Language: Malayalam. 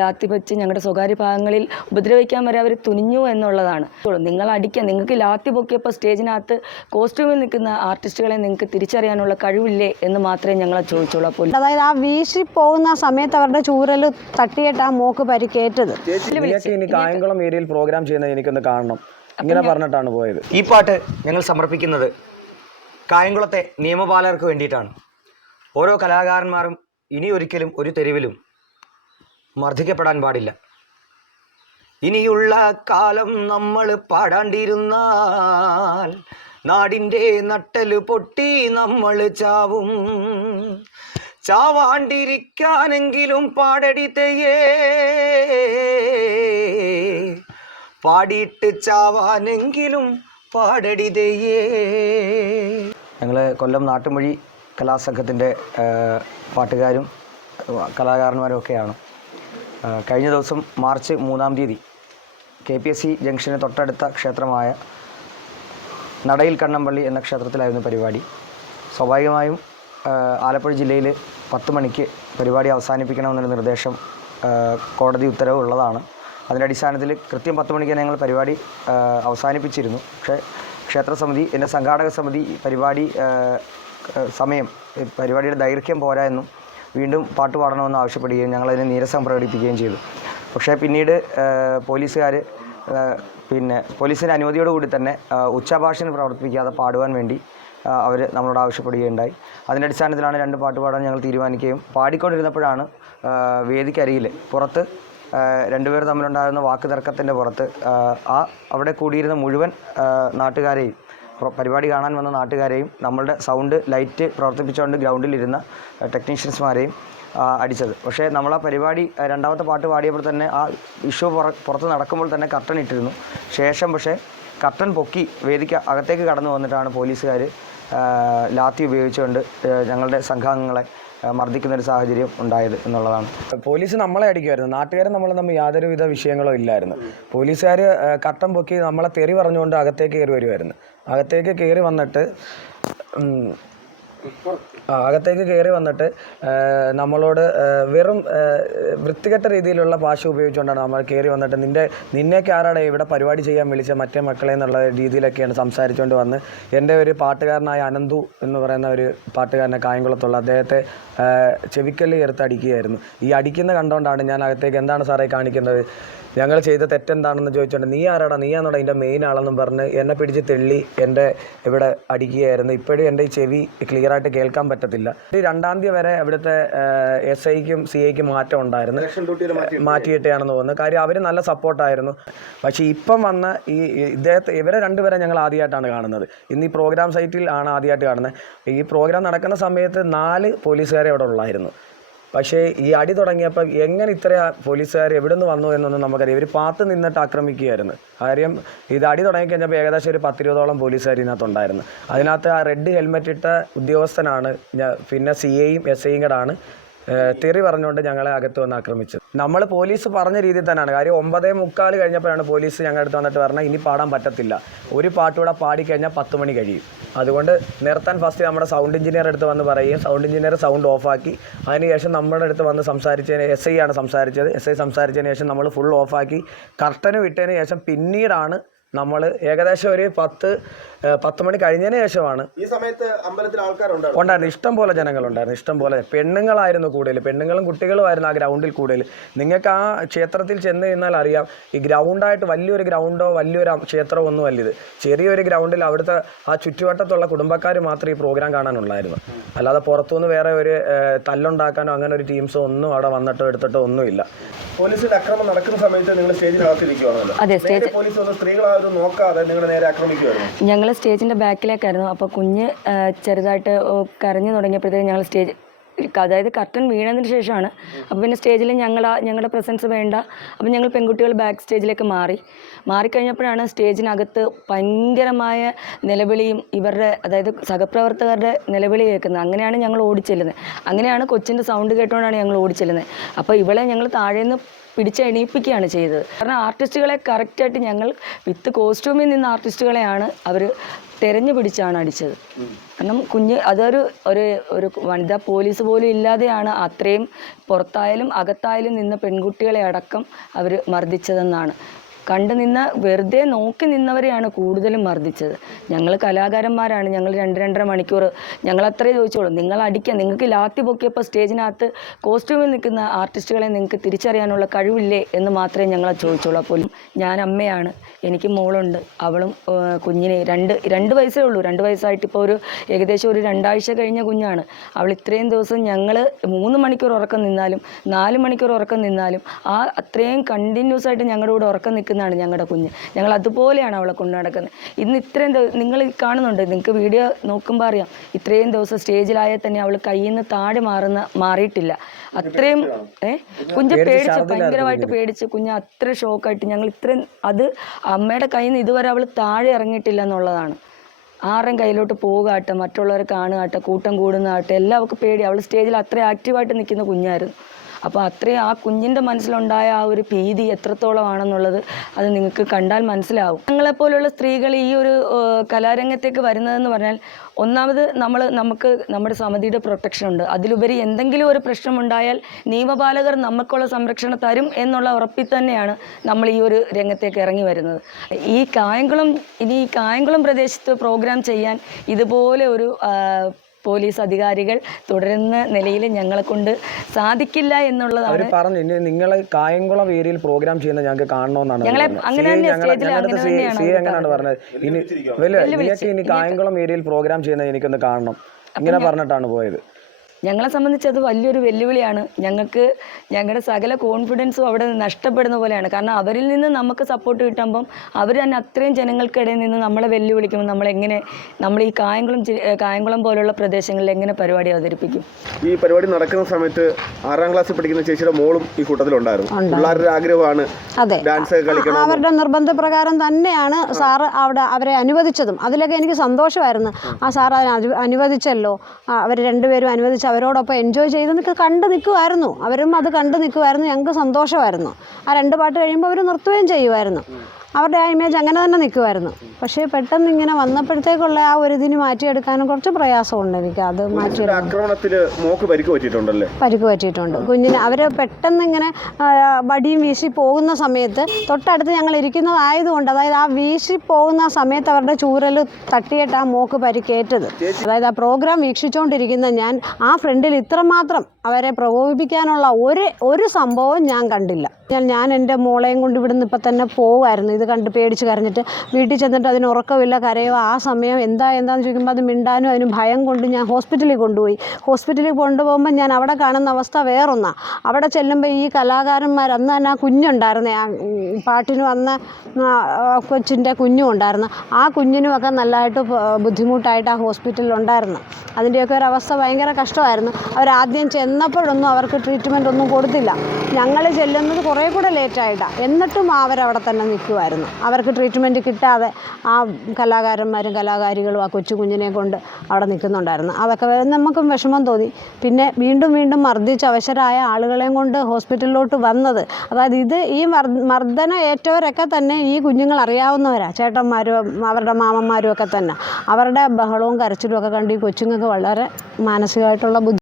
ലാത്തി വെച്ച് ഞങ്ങളുടെ സ്വകാര്യ ഭാഗങ്ങളിൽ ഉപദ്രവിക്കാൻ വരെ അവർ തുനിഞ്ഞു എന്നുള്ളതാണ്. നിങ്ങൾ അടിക്കാൻ നിങ്ങൾക്ക് ലാത്തി പൊക്കിയപ്പോൾ സ്റ്റേജിനകത്ത് കോസ്റ്റ്യൂമിൽ നിൽക്കുന്ന ആർട്ടിസ്റ്റുകളെ നിങ്ങൾക്ക് തിരിച്ചറിയാനുള്ള കഴിവില്ലേ എന്ന് മാത്രമേ ഞങ്ങളെ ചോദിച്ചോളൂ അപ്പോൾ അതായത് ആ വീശി പോകുന്ന സമയത്ത് അവരുടെ ചൂരൽ തട്ടിയിട്ട് ആ മോക്ക് പരിക്കേറ്റത്. കായംകുളം ഏരിയയിൽ പ്രോഗ്രാം ചെയ്യുന്നത് എനിക്കൊന്ന് കാണണം. ഇങ്ങനെ പറഞ്ഞിട്ടാണ് പോയത്. ഈ പാട്ട് ഞങ്ങൾ സമർപ്പിക്കുന്നത് കായംകുളത്തെ നിയമപാലകർക്ക് വേണ്ടിയിട്ടാണ്. ഓരോ കലാകാരന്മാരും ഇനി ഒരിക്കലും ഒരു തെരുവിലും മർദ്ദിക്കപ്പെടാൻ പാടില്ല. ഇനിയുള്ള കാലം നമ്മൾ പാടാണ്ടിരുന്നാൽ നാടിന്റെ നട്ടൽ പൊട്ടി നമ്മൾ ചാവും. ചാവാണ്ടിരിക്കാനെങ്കിലും പാടടി തെയ്യേ. പാടിയിട്ട് ചാവാനെങ്കിലും പാടടി തെയ്യേ. ഞങ്ങൾ കൊല്ലം നാട്ടുമൊഴി കലാസംഘത്തിന്റെ പാട്ടുകാരും കലാകാരന്മാരും ഒക്കെയാണ്. കഴിഞ്ഞ ദിവസം മാർച്ച് മൂന്നാം തീയതി കെ പി എസ് സി ജംഗ്ഷന് തൊട്ടടുത്ത ക്ഷേത്രമായ നടയിൽ കണ്ണമ്പള്ളി എന്ന ക്ഷേത്രത്തിലായിരുന്നു പരിപാടി. സ്വാഭാവികമായും ആലപ്പുഴ ജില്ലയിൽ പത്ത് മണിക്ക് പരിപാടി അവസാനിപ്പിക്കണമെന്നൊരു നിർദ്ദേശം കോടതി ഉത്തരവ് ഉള്ളതാണ്. അതിന്റെ അടിസ്ഥാനത്തിൽ കൃത്യം പത്ത് മണിക്ക് ഞങ്ങൾ പരിപാടി അവസാനിപ്പിച്ചിരുന്നു. പക്ഷേ ക്ഷേത്ര സമിതി എന്റെ സംഘാടക സമിതി പരിപാടി സമയം പരിപാടിയുടെ ദൈർഘ്യം പോരാ എന്നും വീണ്ടും പാട്ട് പാടണമെന്ന് ആവശ്യപ്പെടുകയും ഞങ്ങളതിന് നീരസം പ്രകടിപ്പിക്കുകയും ചെയ്തു. പക്ഷേ പിന്നീട് പോലീസുകാർ പിന്നെ പോലീസിന്റെ അനുമതിയോടുകൂടി തന്നെ ഉച്ചഭാഷന് പ്രവർത്തിപ്പിക്കാതെ പാടുവാൻ വേണ്ടി അവർ നമ്മളോട് ആവശ്യപ്പെടുകയുണ്ടായി. അതിന്റെ അടിസ്ഥാനത്തിലാണ് രണ്ട് പാട്ട് പാടാൻ ഞങ്ങൾ തീരുമാനിക്കുകയും പാടിക്കൊണ്ടിരുന്നപ്പോഴാണ് വേദിക്കരിയിൽ പുറത്ത് രണ്ടുപേർ തമ്മിലുണ്ടായിരുന്ന വാക്ക് തർക്കത്തിന്റെ പുറത്ത് ആ, അവിടെ കൂടിയിരുന്ന മുഴുവൻ നാട്ടുകാരെയും പരിപാടി കാണാൻ വന്ന നാട്ടുകാരെയും നമ്മളുടെ സൗണ്ട് ലൈറ്റ് പ്രവർത്തിപ്പിച്ചുകൊണ്ട് ഗ്രൗണ്ടിലിരുന്ന ടെക്നീഷ്യൻസ്മാരെയും അടിച്ചത്. പക്ഷേ നമ്മൾ ആ പരിപാടി രണ്ടാമത്തെ പാട്ട് പാടിയപ്പോൾ തന്നെ ആ ഇഷ്യൂ പുറ പുറത്ത് നടക്കുമ്പോൾ തന്നെ കർട്ടൻ ഇട്ടിരുന്നു. ശേഷം പക്ഷേ കർട്ടൻ പൊക്കി വേദിക്ക് അകത്തേക്ക് കടന്നു വന്നിട്ടാണ് പോലീസുകാർ ലാത്തി ഉപയോഗിച്ചുകൊണ്ട് ഞങ്ങളുടെ സംഘാംഗങ്ങളെ മർദ്ദിക്കുന്ന ഒരു സാഹചര്യം ഉണ്ടായത് എന്നുള്ളതാണ്. പോലീസ് നമ്മളെ അടിക്കുമായിരുന്നു. നാട്ടുകാരും നമ്മൾ തമ്മിൽ യാതൊരുവിധ വിഷയങ്ങളോ ഇല്ലായിരുന്നു. പോലീസുകാർ കട്ടം പൊക്കി നമ്മളെ തെറി പറഞ്ഞുകൊണ്ട് അകത്തേക്ക് കയറി വരുമായിരുന്നു. അകത്തേക്ക് കയറി വന്നിട്ട് അകത്തേക്ക് കയറി വന്നിട്ട് നമ്മളോട് വെറും വൃത്തികെട്ട രീതിയിലുള്ള ഭാഷ ഉപയോഗിച്ചുകൊണ്ടാണ് നമ്മൾ കയറി വന്നിട്ട് നിന്റെ നിന്നെയൊക്കെ ആരാടെ ഇവിടെ പരിപാടി ചെയ്യാൻ വിളിച്ച മറ്റേ മക്കളെ എന്നുള്ള രീതിയിലൊക്കെയാണ് സംസാരിച്ചുകൊണ്ട് വന്ന് എന്റെ ഒരു പാട്ടുകാരനായ അനന്തു എന്ന് പറയുന്ന ഒരു പാട്ടുകാരനെ കായംകുളത്തുള്ള അദ്ദേഹത്തെ ചെവിക്കല്ല് ചേർത്ത് അടിക്കുകയായിരുന്നു. ഈ അടിക്കുന്ന കണ്ടുകൊണ്ടാണ് ഞാൻ അകത്തേക്ക് എന്താണ് സാറേ കാണിക്കുന്നത്? ഞങ്ങൾ ചെയ്ത തെറ്റെന്താണെന്ന് ചോദിച്ചുകൊണ്ട് നീ ആരാടാ? നീയാണോടാ ഇതിന്റെ മെയിൻ ആളെന്നും പറഞ്ഞ് എന്നെ പിടിച്ച് തെള്ളി എന്റെ ഇവിടെ അടിക്കുകയായിരുന്നു. ഇപ്പോഴും എന്റെ ഈ ചെവി ക്ലിയറായിട്ട് കേൾക്കാൻ പറ്റത്തില്ല. ഈ രണ്ടാം തീയതി വരെ അവിടുത്തെ എസ് ഐക്കും സി ഐക്കും മാറ്റം ഉണ്ടായിരുന്നു. മാറ്റിയിട്ടാണെന്ന് തോന്നുന്നു. കാര്യം അവർ നല്ല സപ്പോർട്ടായിരുന്നു പക്ഷേ ഇപ്പം വന്ന ഈ ഇദ്ദേഹത്തെ ഇവരെ രണ്ടുപേരെ ഞങ്ങൾ ആദ്യമായിട്ടാണ് കാണുന്നത്. ഇന്ന് ഈ പ്രോഗ്രാം സൈറ്റിൽ ആണ് ആദ്യമായിട്ട് കാണുന്നത്. ഈ പ്രോഗ്രാം നടക്കുന്ന സമയത്ത് നാല് പോലീസുകാരെ അവിടെ ഉള്ളായിരുന്നു. പക്ഷേ ഈ അടി തുടങ്ങിയപ്പോൾ എങ്ങനെ ഇത്ര പോലീസുകാർ എവിടെ നിന്ന് വന്നു എന്നൊന്നും നമുക്കറിയാം. ഇവർ പാത്ത് നിന്നിട്ട് ആക്രമിക്കുകയായിരുന്നു. കാര്യം ഇത് അടി തുടങ്ങിക്കഴിഞ്ഞപ്പോൾ ഏകദേശം ഒരു പത്തിരുപതോളം പോലീസുകാർ ഇതിനകത്തുണ്ടായിരുന്നു. അതിനകത്ത് ആ റെഡ് ഹെൽമെറ്റ് ഇട്ട ഉദ്യോഗസ്ഥനാണ് പിന്നെ സി എയും എസ് ഐയും കൂടെ ആണ്. തെറി പറഞ്ഞുകൊണ്ട് ഞങ്ങളെ അകത്ത് വന്ന് ആക്രമിച്ചത്. നമ്മൾ പോലീസ് പറഞ്ഞ രീതിയിൽ തന്നെയാണ്. കാര്യം ഒമ്പതേ മുക്കാൽ കഴിഞ്ഞപ്പോഴാണ് പോലീസ് ഞങ്ങളുടെ അടുത്ത് വന്നിട്ട് പറഞ്ഞാൽ ഇനി പാടാൻ പറ്റത്തില്ല. ഒരു പാട്ടുകൂടെ പാടിക്കഴിഞ്ഞാൽ പത്ത് മണി കഴിയും. അതുകൊണ്ട് നിർത്താൻ ഫസ്റ്റ് നമ്മുടെ സൗണ്ട് എഞ്ചിനീയർ അടുത്ത് വന്ന് പറയുകയും സൗണ്ട് എഞ്ചിനീയർ സൗണ്ട് ഓഫാക്കി അതിനുശേഷം നമ്മുടെ അടുത്ത് വന്ന് സംസാരിച്ചതിന് എസ് ഐ ആണ് സംസാരിച്ചത്. എസ് ഐ സംസാരിച്ചതിന് ശേഷം നമ്മൾ ഫുൾ ഓഫാക്കി കർട്ടന് വിട്ടതിന് ശേഷം പിന്നീടാണ് നമ്മൾ ഏകദേശം ഒരു പത്ത് പത്ത് മണി കഴിഞ്ഞതിന് ശേഷമാണ് ഈ സമയത്ത് അമ്പലത്തിൽ ആൾക്കാരുണ്ടായിരുന്നു. ഉണ്ടായിരുന്നു. ഇഷ്ടം പോലെ ജനങ്ങളുണ്ടായിരുന്നു. ഇഷ്ടം പോലെ പെണ്ണുങ്ങളായിരുന്നു കൂടുതൽ. പെണ്ണുങ്ങളും കുട്ടികളുമായിരുന്നു ആ ഗ്രൗണ്ടിൽ കൂടുതൽ. നിങ്ങൾക്ക് ആ ക്ഷേത്രത്തിൽ ചെന്ന് കഴിഞ്ഞാൽ അറിയാം ഈ ഗ്രൗണ്ടായിട്ട് വലിയൊരു ഗ്രൗണ്ടോ വലിയൊരു ക്ഷേത്രമോ ഒന്നും അല്ല ഇത് ചെറിയൊരു ഗ്രൗണ്ടിൽ അവിടുത്തെ ആ ചുറ്റുവട്ടത്തുള്ള കുടുംബക്കാർ മാത്രമേ ഈ പ്രോഗ്രാം കാണാനുള്ളായിരുന്നു അല്ലാതെ പുറത്തുനിന്ന് വേറെ ഒരു തല്ലുണ്ടാക്കാനോ അങ്ങനെ ഒരു ടീംസോ ഒന്നും അവിടെ വന്നിട്ടോ എടുത്തിട്ടോ ഒന്നുമില്ല. പോലീസിന്റെ അക്രമം നടക്കുന്ന സമയത്ത് നിങ്ങൾ സ്റ്റേജിനകത്തിരിക്കുവാണല്ലോ അതെ സ്റ്റേജ് പോലീസ് വന്ന് നോക്കാതെ നേരെ ഞങ്ങൾ സ്റ്റേജിന്റെ ബാക്കിലേക്കായിരുന്നു. അപ്പോൾ കുഞ്ഞ് ചെറുതായിട്ട് കരഞ്ഞു തുടങ്ങിയപ്പോഴത്തേക്കും ഞങ്ങൾ സ്റ്റേജ് അതായത് കർട്ടൻ വീണതിന് ശേഷമാണ്. അപ്പോൾ പിന്നെ സ്റ്റേജിൽ ഞങ്ങൾ ഞങ്ങളുടെ പ്രസൻസ് വേണ്ട. അപ്പോൾ ഞങ്ങൾ പെൺകുട്ടികൾ ബാക്ക് സ്റ്റേജിലേക്ക് മാറി. മാറിക്കഴിഞ്ഞപ്പോഴാണ് സ്റ്റേജിനകത്ത് ഭയങ്കരമായ നിലവിളിയും ഇവരുടെ അതായത് സഹപ്രവർത്തകരുടെ നിലവിളി കേൾക്കുന്നത്. അങ്ങനെയാണ് ഞങ്ങൾ ഓടിച്ചെല്ലുന്നത്. അങ്ങനെയാണ് കൊച്ചിന്റെ സൗണ്ട് കേട്ടുകൊണ്ടാണ് ഞങ്ങൾ ഓടിച്ചെല്ലുന്നത്. അപ്പോൾ ഇവളെ ഞങ്ങൾ താഴേന്ന് പിടിച്ചെണീപ്പിക്കുകയാണ് ചെയ്തത്. കാരണം ആർട്ടിസ്റ്റുകളെ കറക്റ്റായിട്ട് ഞങ്ങൾ വിത്ത് കോസ്റ്റ്യൂമിൽ നിന്ന് ആർട്ടിസ്റ്റുകളെയാണ് അവർ തെരഞ്ഞു പിടിച്ചാണ് അടിച്ചത്. കാരണം കുഞ്ഞ് അതൊരു ഒരു ഒരു വനിതാ പോലീസ് പോലും ഇല്ലാതെയാണ് അത്രയും പുറത്തായാലും അകത്തായാലും നിന്ന് പെൺകുട്ടികളെ അടക്കം അവർ മർദ്ദിച്ചതെന്നാണ്. കണ്ടു നിന്ന വെറുതെ നോക്കി നിന്നവരെയാണ് കൂടുതലും മർദ്ദിച്ചത്. ഞങ്ങൾ കലാകാരന്മാരാണ്. ഞങ്ങൾ രണ്ട് രണ്ടര മണിക്കൂർ ഞങ്ങൾ അത്രേ ചോദിച്ചോളൂ നിങ്ങൾ അടിക്കാൻ നിങ്ങൾക്ക് ലാത്തി പൊക്കിയപ്പോൾ സ്റ്റേജിനകത്ത് കോസ്റ്റ്യൂമിൽ നിൽക്കുന്ന ആർട്ടിസ്റ്റുകളെ നിങ്ങൾക്ക് തിരിച്ചറിയാനുള്ള കഴിവില്ലേ എന്ന് മാത്രമേ ഞങ്ങൾ ചോദിച്ചോളൂ അപ്പോൾ ഞാൻ അമ്മയാണ്. എനിക്ക് മോളുണ്ട്. അവളും കുഞ്ഞിനെ രണ്ട് രണ്ട് വയസ്സേ ഉള്ളൂ. രണ്ട് വയസ്സായിട്ട് ഇപ്പോൾ ഒരു ഏകദേശം ഒരു രണ്ടാഴ്ച കഴിഞ്ഞ കുഞ്ഞാണ്. അവൾ ഇത്രയും ദിവസം ഞങ്ങൾ മൂന്ന് മണിക്കൂർ ഉറക്കം നിന്നാലും നാല് മണിക്കൂർ ഉറക്കം നിന്നാലും ആ അത്രയും കണ്ടിന്യൂസ് ആയിട്ട് ഞങ്ങളുടെ കൂടെ ഉറക്കം നിൽക്കുന്നതാണ് ഞങ്ങളുടെ കുഞ്ഞ്. ഞങ്ങൾ അതുപോലെയാണ് അവളെ കൊണ്ടു നടക്കുന്നത് ഇന്ന് ഇത്രയും നിങ്ങൾ കാണുന്നുണ്ട് നിങ്ങൾക്ക് വീഡിയോ നോക്കുമ്പോൾ അറിയാം. ഇത്രയും ദിവസം സ്റ്റേജിലായാൽ തന്നെ അവൾ കയ്യിൽ നിന്ന് താഴെ മാറുന്ന മാറിയിട്ടില്ല. അത്രയും ഏഹ് കുഞ്ഞ് പേടിച്ച് ഭയങ്കരമായിട്ട് പേടിച്ച് കുഞ്ഞ് അത്ര ഷോക്കായിട്ട് ഞങ്ങൾ ഇത്രയും അത് അമ്മയുടെ കയ്യിൽ നിന്ന് ഇതുവരെ അവൾ താഴെ ഇറങ്ങിയിട്ടില്ല എന്നുള്ളതാണ്. ആരും കയ്യിലോട്ട് പോകാട്ടെ മറ്റുള്ളവരെ കാണുകട്ടെ കൂട്ടം കൂടുന്നതാട്ടെ എല്ലാവർക്കും പേടി. അവൾ സ്റ്റേജിൽ അത്ര ആക്റ്റീവായിട്ട് നിൽക്കുന്ന കുഞ്ഞായിരുന്നു. അപ്പോൾ അത്രയും ആ കുഞ്ഞിന്റെ മനസ്സിലുണ്ടായ ആ ഒരു ഭീതി എത്രത്തോളമാണെന്നുള്ളത് അത് നിങ്ങൾക്ക് കണ്ടാൽ മനസ്സിലാവും. ഞങ്ങളെപ്പോലുള്ള സ്ത്രീകൾ ഈ ഒരു കലാരംഗത്തേക്ക് വരുന്നതെന്ന് പറഞ്ഞാൽ ഒന്നാമത് നമ്മൾ നമുക്ക് നമ്മുടെ സമിതിയുടെ പ്രൊട്ടക്ഷൻ ഉണ്ട്. അതിലുപരി എന്തെങ്കിലും ഒരു പ്രശ്നമുണ്ടായാൽ നിയമപാലകർ നമുക്കുള്ള സംരക്ഷണം തരും എന്നുള്ള ഉറപ്പിൽ തന്നെയാണ് നമ്മൾ ഈ ഒരു രംഗത്തേക്ക് ഇറങ്ങി വരുന്നത്. ഈ കായംകുളം ഇനി ഈ കായംകുളം പ്രദേശത്ത് പ്രോഗ്രാം ചെയ്യാൻ ഇതുപോലെ ഒരു പോലീസ് അധികാരികൾ തുടരുന്ന നിലയിൽ ഞങ്ങളെ കൊണ്ട് സാധിക്കില്ല അവർ എന്നുള്ളതാണ് പറഞ്ഞു ഇനി നിങ്ങൾ കായംകുളം ഏരിയയിൽ പ്രോഗ്രാം ചെയ്യുന്ന ഞങ്ങൾക്ക് കാണണമെന്നാണ് ഞങ്ങളെ പറഞ്ഞത്. അങ്ങനെ തന്നെ ഞങ്ങളുടെ- സ്റ്റേജിൽ അങ്ങനെ തന്നെയാണ് എങ്ങനെയാണ് പറഞ്ഞത്. ഇനി വലിയ നിങ്ങൾക്ക് ഇനി കായംകുളം ഏരിയയിൽ പ്രോഗ്രാം ചെയ്യുന്നത് എനിക്കൊന്ന് കാണണം. ഇങ്ങനെ പറഞ്ഞിട്ടാണ് പോയത്. ഞങ്ങളെ സംബന്ധിച്ച് അത് വലിയൊരു വെല്ലുവിളിയാണ്. ഞങ്ങൾക്ക് ഞങ്ങളുടെ സകല കോൺഫിഡൻസും അവിടെ നഷ്ടപ്പെടുന്ന പോലെയാണ്. കാരണം അവരിൽ നിന്ന് നമുക്ക് സപ്പോർട്ട് കിട്ടുമ്പം അവർ തന്നെ അത്രയും ജനങ്ങൾക്കിടയിൽ നിന്ന് നമ്മളെ വെല്ലുവിളിക്കുമ്പോൾ നമ്മളെങ്ങനെ നമ്മൾ ഈ കായംകുളം കായംകുളം പോലുള്ള പ്രദേശങ്ങളിൽ എങ്ങനെ പരിപാടി അവതരിപ്പിക്കും? ഈ പരിപാടി നടക്കുന്ന സമയത്ത് ആറാം ക്ലാസ്സിൽ പഠിക്കുന്ന ചേച്ചിയുടെ മോളും ഈ കൂട്ടത്തിലുണ്ടായിരുന്നു പിള്ളേരുടെ ആഗ്രഹമാണ് അതെ. ഡാൻസ് കളിക്കണം അവരുടെ നിർബന്ധപ്രകാരം തന്നെയാണ് സാറ് അവിടെ അവരെ അനുവദിച്ചതും. അതിലൊക്കെ എനിക്ക് സന്തോഷമായിരുന്നു. ആ സാർ അതിന് അനു- അനുവദിച്ചല്ലോ. അവർ രണ്ടുപേരും അനുവദിച്ച് അവരോടൊപ്പം എൻജോയ് ചെയ്ത് നിൽക്ക് കണ്ടു നിൽക്കുമായിരുന്നു അവരും അത് കണ്ടു നിൽക്കുമായിരുന്നു ഞങ്ങൾക്ക് സന്തോഷമായിരുന്നു. ആ രണ്ട് പാട്ട് കഴിയുമ്പോൾ അവർ നിർത്തുകയും ചെയ്യുമായിരുന്നു അവരുടെ ആ ഇമേജ് അങ്ങനെ തന്നെ നിൽക്കുമായിരുന്നു പക്ഷേ പെട്ടെന്ന് ഇങ്ങനെ വന്നപ്പോഴത്തേക്കുള്ള ആ ഒരു ഇതിന് മാറ്റിയെടുക്കാനും കുറച്ച് പ്രയാസമുണ്ട് എനിക്ക്. അത് മാറ്റി പരിക്ക് പറ്റിയിട്ടുണ്ട്. കുഞ്ഞിന് അവർ പെട്ടെന്ന് ഇങ്ങനെ വടിയും വീശി പോകുന്ന സമയത്ത് തൊട്ടടുത്ത് ഞങ്ങൾ ഇരിക്കുന്നതായതുകൊണ്ട് അതായത് ആ വീശി പോകുന്ന സമയത്ത് അവരുടെ ചൂരൽ തട്ടിയിട്ട് ആ മോക്ക് പരിക്കേറ്റത്. അതായത് ആ പ്രോഗ്രാം വീക്ഷിച്ചുകൊണ്ടിരിക്കുന്ന ഞാൻ ആ ഫ്രണ്ടിൽ ഇത്രമാത്രം അവരെ പ്രകോപിപ്പിക്കാനുള്ള ഒരു ഒരു സംഭവം ഞാൻ കണ്ടില്ല. ഞാൻ ഞാൻ എന്റെ മോളെയും കൊണ്ട് ഇവിടുന്ന് ഇപ്പം തന്നെ പോകുമായിരുന്നു ഇത് കണ്ട് പേടിച്ച് കരഞ്ഞിട്ട് വീട്ടിൽ ചെന്നിട്ട് അതിന് ഉറക്കമില്ല കരയോ ആ സമയം എന്താ എന്താന്ന് ചോദിക്കുമ്പോൾ അത് മിണ്ടാനും അതിന് ഭയം കൊണ്ട് ഞാൻ ഹോസ്പിറ്റലിൽ കൊണ്ടുപോയി. ഹോസ്പിറ്റലിൽ കൊണ്ടുപോകുമ്പോൾ ഞാൻ അവിടെ കാണുന്ന അവസ്ഥ വേറൊന്നാണ് അവിടെ ചെല്ലുമ്പോൾ ഈ കലാകാരന്മാർ അന്ന് തന്നെ ആ കുഞ്ഞുണ്ടായിരുന്നേ ആ പാട്ടിന് വന്ന കൊച്ചിന്റെ കുഞ്ഞും ഉണ്ടായിരുന്നു. ആ കുഞ്ഞിനുമൊക്കെ നല്ലതായിട്ട് ബുദ്ധിമുട്ടായിട്ട് ആ ഹോസ്പിറ്റലിൽ ഉണ്ടായിരുന്നു. അതിന്റെയൊക്കെ ഒരു അവസ്ഥ ഭയങ്കര കഷ്ടമായിരുന്നു. അവരാദ്യം ചെന്നപ്പോഴൊന്നും അവർക്ക് ട്രീറ്റ്മെന്റ് ഒന്നും കൊടുത്തില്ല. ഞങ്ങൾ ചെല്ലുന്നത് കുറേ കൂടെ ലേറ്റായിട്ടാണ് എന്നിട്ടും അവരവിടെ തന്നെ നിൽക്കുമായിരുന്നു അവർക്ക് ട്രീറ്റ്മെന്റ് കിട്ടാതെ ആ കലാകാരന്മാരും കലാകാരികളും ആ കൊച്ചു കുഞ്ഞിനെ കൊണ്ട് അവിടെ നിൽക്കുന്നുണ്ടായിരുന്നു. അതൊക്കെ നമുക്കും വിഷമം തോന്നി. പിന്നെ വീണ്ടും വീണ്ടും മർദ്ദിച്ച് അവശരായ ആളുകളെയും കൊണ്ട് ഹോസ്പിറ്റലിലോട്ട് വന്നത്. അതായത് ഇത് ഈ മർദ്ദന ഏറ്റവരൊക്കെ തന്നെ ഈ കുഞ്ഞുങ്ങൾ അറിയാവുന്നവരാണ് ചേട്ടന്മാരും അവരുടെ മാമന്മാരും ഒക്കെ തന്നെ. അവരുടെ ബഹളവും കരച്ചിലും ഒക്കെ കണ്ട് ഈ കൊച്ചുങ്ങൾക്ക് വളരെ മാനസികമായിട്ടുള്ള ബുദ്ധി